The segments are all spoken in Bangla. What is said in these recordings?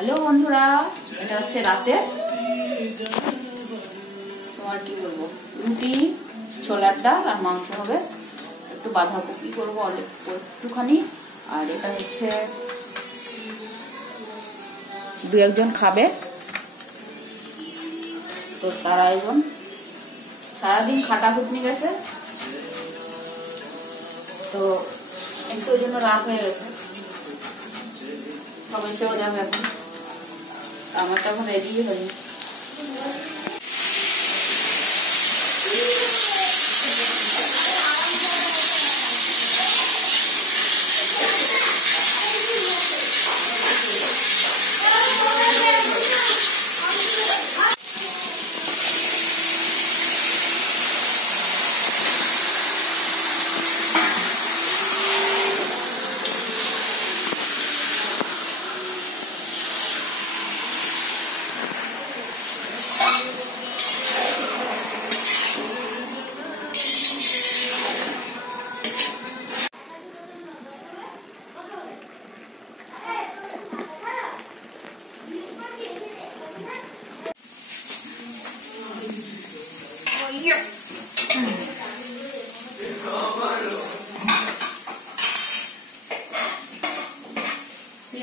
হ্যালো বন্ধুরা, এটা হচ্ছে রাতে তোমার কি বলবো, রুটি, ছোলার ডাল আর মাংস হবে, একটু বাঁধাকপি করবো অল্প একটুখানি। আর এটা হচ্ছে দু একজন খাবে, তো তারা এখন সারাদিন খাটাখুটনি গেছে, তো একটু ওই জন্য রাত হয়ে গেছে। সব এসেও যাবে এখন, আমার তো এখন রেডি হয়নি।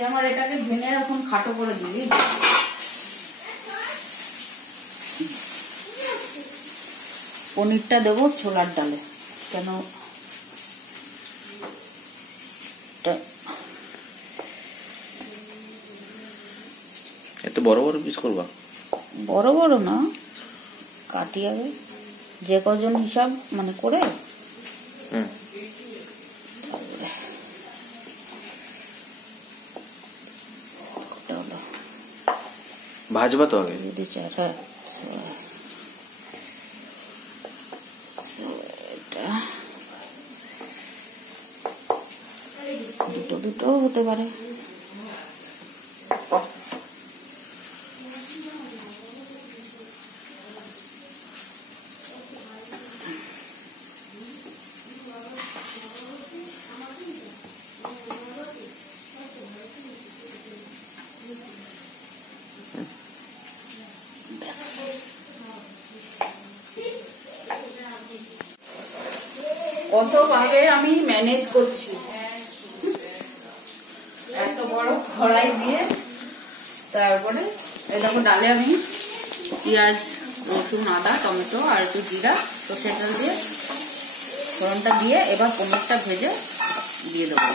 আমার এটাকে ভেঙে এখন খাটো করে দিবি। পনিরটা দেবো ছোলার ডালে, কেন এত বড় বড় পিস করবা? বড় বড় না, কাটিয়ে যে কজন হিসাব মানে করে। ভাজবা তো আগে? হ্যাঁ, দুটো দুটো হতে পারে। কতভাবে আমি ম্যানেজ করছি, এত বড় কড়াই দিয়ে। তারপরে এই দেখো ডালে আমি পেঁয়াজ, রসুন, আদা, টমেটো আর একটু জিরা, তো সেটা দিয়ে ফোড়নটা দিয়ে এবার পনিরটা ভেজে দিয়ে দেবো।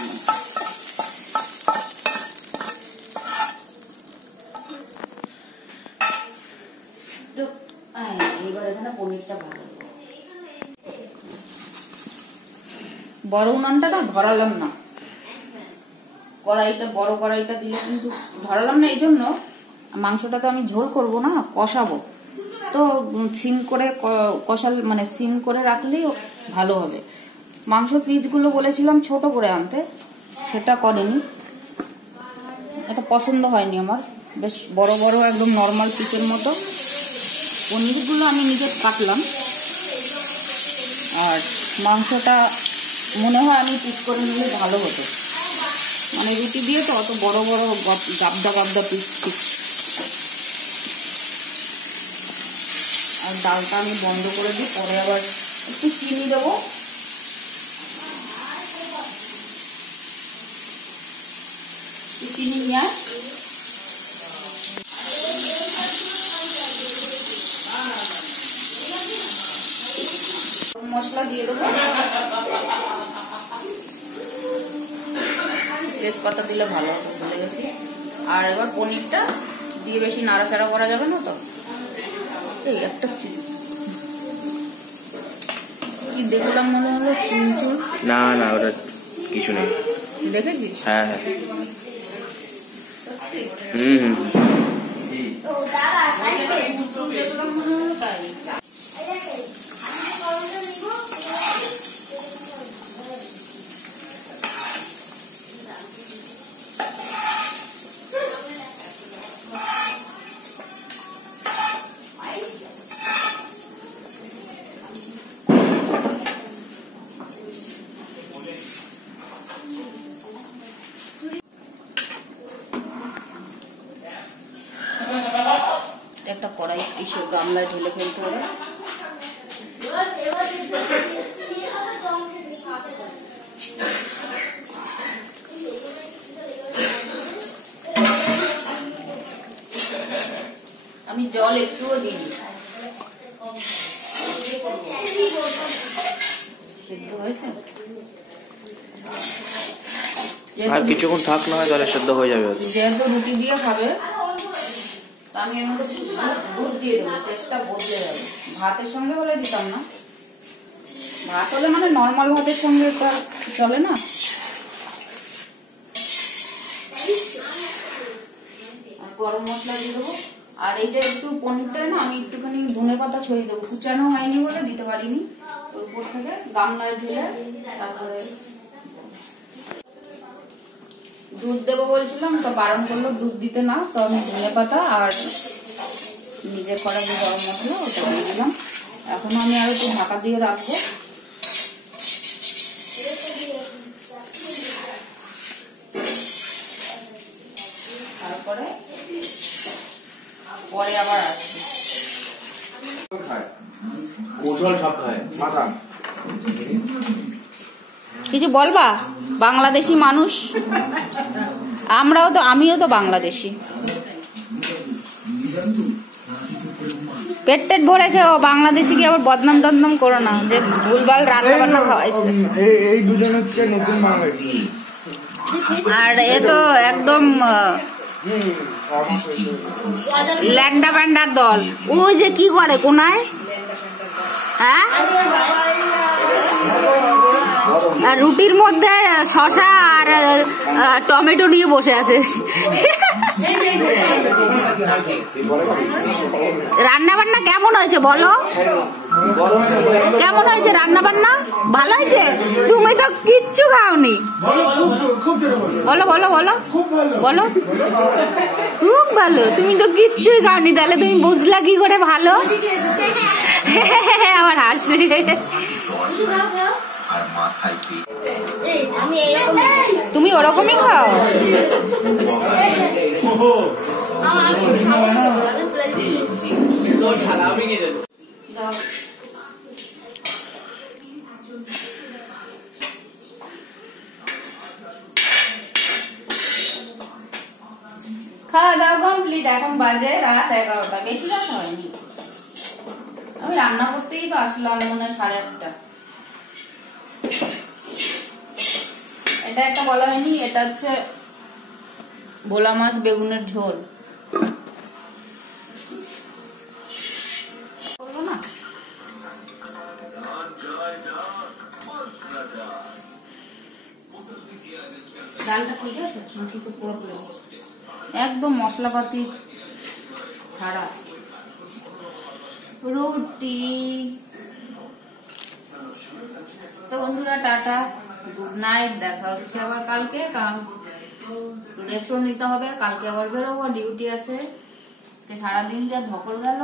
এবার এখানে পনিরটা ভাজা, বড় উনানটা না ধরালাম না, কড়াইটা বড় কড়াইটা দিলে কিন্তু ধরালাম না। এই জন্য মাংসটা তো আমি ঝোল করব না, কষাবো, তো সিম করে কষাল মানে সিম করে রাখলেই ভালো হবে। মাংস পিসগুলো বলেছিলাম ছোট করে আনতে, সেটা করেনি, এটা পছন্দ হয়নি আমার, বেশ বড় বড় একদম নর্মাল পিসের মতো। পনিরগুলো আমি নিজে কাটলাম, আর মাংসটা মনে হয় আমি পিস করে নিলে ভালো হতো, মানে রুটি দিয়ে তো অত বড় বড় গাবদা গাবদা পিস ঠিক। আর ডালটা আমি বন্ধ করে দিই, পরে আবার একটু চিনি দেবো, চিনি নিয়ে মশলা দিয়ে দেবো, তেজপাতা দিলে ভালো হবে, ভুলে গেছি। আর এবার পনিরটা দিয়ে বেশি নাড়াচাড়া করা যাবে না, তো এই একটা কি দেখলাম মনে হলো চুনচুন। না না, ওটা কিছু নেই। দেখেছিস? হ্যাঁ হ্যাঁ, কড়াই এসে গামলায় ঢেলে ফেলতে হবে। আমি জল একটুও দিই, সেদ্ধ হয়েছে। আর কিছুক্ষণ থাক না হয় তাহলে সেদ্ধ হয়ে যাবে। যেহেতু রুটি দিয়ে খাবে আমি এর মধ্যে দুধ দিয়ে দেবো, টেস্টটা বদলে যাবে। ভাতের সঙ্গে হলে দিতাম না, ভাত হলে মানে নর্মাল ভাতের সঙ্গে চলে না। আর গরম মশলা দিয়ে দেবো। আর এইটা একটু পনিরটা না আমি একটুখানি ধনে পাতা ছড়িয়ে দেবো, কুচানো হয়নি বলে দিতে পারিনি। ওর উপর থেকে গামলায় ঢেলে তারপরে দুধ দেবো বলছিলাম, তো বারণ করলো দুধ দিতে না, তো আমি ধনে পাতা আর নিজের করা যে গরম মশলা ওটা দিয়ে দিলাম। এখন আমি আরো একটু ঢাকা দিয়ে রাখবো। তারপরে পরে আবার আসছি। কিছু বলবা? বাংলাদেশি মানুষ আমিও তো বাংলাদেশি। পেট টেট ভরে খেও, বাংলাদেশি কি আবার বদনাম টদনাম করো না যে ভুলভাল রান্না বান্না খাওয়াইছে। আর এ তো একদম ল্যান্ডা ব্যান্ডার দল। ওই যে কি করে কোনায়, হ্যাঁ রুটির মধ্যে শসা আর টমেটো নিয়ে বসে আছে। রান্না বান্না কেমন হয়েছে বলো? কেমন হয়েছে রান্না বান্না? ভালো হয়েছে? তুমি তো কিচ্ছু খাওনি। বলো বলো বলো বলো। খুব ভালো, তুমি তো কিচ্ছুই খাওনি, তাহলে তুমি বুঝলা কি করে ভালো? আমার হাসি। তুমি ওরকমই খাও? খাওয়া দাওয়া কমপ্লিট, এখন বাজে রাত 11টা, বেশি রাত হয়নি। আমি রান্না করতেই তো আসলাম মনে হয় 8:30। এটা একটা বলা হয়নি, এটা হচ্ছে ভোলা মাছ বেগুনের ঝোল। না ডালটা ঠিক আছে, কিছু পুরোপুরি একদম মশলাপাতি ছাড়া রুটি। তো বন্ধুরা টাটা, গুড নাইট, দেখা হচ্ছে আবার কালকে। রেস্টও নিতে হবে, কালকে আবার বেরোবো, ডিউটি আছে। সারাদিন যা ধকল গেল।